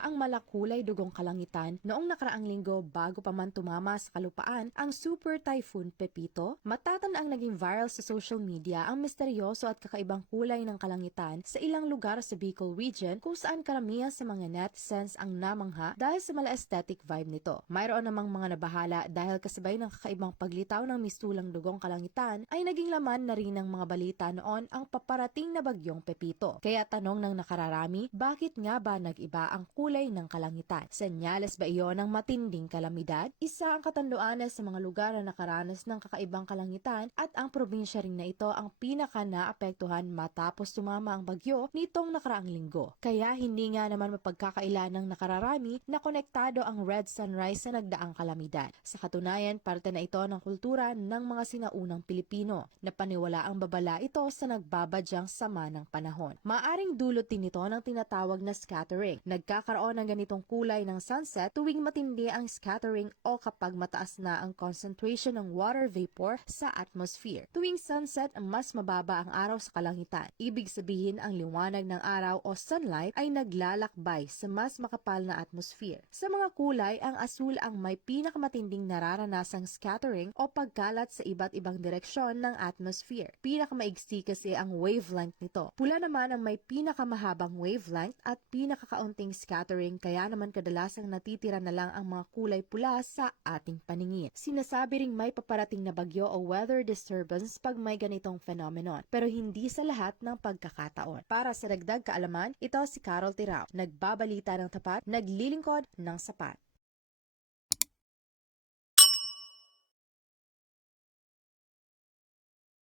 ang malakulay dugong kalangitan noong nakaraang linggo bago pa man tumama sa kalupaan ang Super Typhoon Pepito? Matatan ang naging viral sa social media ang misteryoso at kakaibang kulay ng kalangitan sa ilang lugar sa Bicol region kung saan karamihan sa mga netizens ang namangha dahil sa mala aesthetic vibe nito. Mayroon namang mga nabahala dahil kasabay ng kakaibang paglitaw ng mistulang dugong kalangitan ay naging laman na rin ng mga balita noon ang paparating na bagyong Pepito. Kaya tanong ng nakararami, bakit nga ba nag-iba ang kulay ng kalangitan? Senyales ba iyon ng matinding kalamidad? Isa ang katanduanan sa mga lugar na nakaranas ng kakaibang kalangitan at ang probinsya rin na ito ang pinaka naapektuhan matapos tumama ang bagyo nitong nakaraang linggo. Kaya hindi nga naman mapagkakaila ng nakararami na konektado ang red sunrise sa nagdaang kalamidad. Sa katunayan, parte na ito ng kultura ng mga sinaunang Pilipino na paniwala ang babala ito sa nagbabadyang sama ng panahon. Maaring dulot din ito ng tinatawag na scattering. Nagkakaroon ng ganitong kulay ng sunset tuwing matindi ang scattering o kapag mataas na ang concentration ng water vapor sa atmosphere. Tuwing sunset, mas mababa ang araw sa kalangitan. Ibig sabihin ang liwanag ng araw o sunlight ay naglalakbay sa mas makapal na atmosphere. Sa mga kulay, ang asul ang may pinakamatinding nararanasang scattering o pagkalat sa iba't ibang direksyon ng atmosphere. Pinakamaigsi kasi ang wavelength nito. Pula naman ang may pinakamahabang wavelength at pinakakaunting scattering kaya naman kadalasang natitira na lang ang mga kulay pula sa ating paningin. Sinasabi ring may paparating na bagyo o weather disturbance pag may ganitong phenomenon pero hindi sa lahat ng pagkakataon. Para sa dagdag kaalaman, ito si Carol Tirao, nagbabalita ng tapat, naglilingkod ng sapat.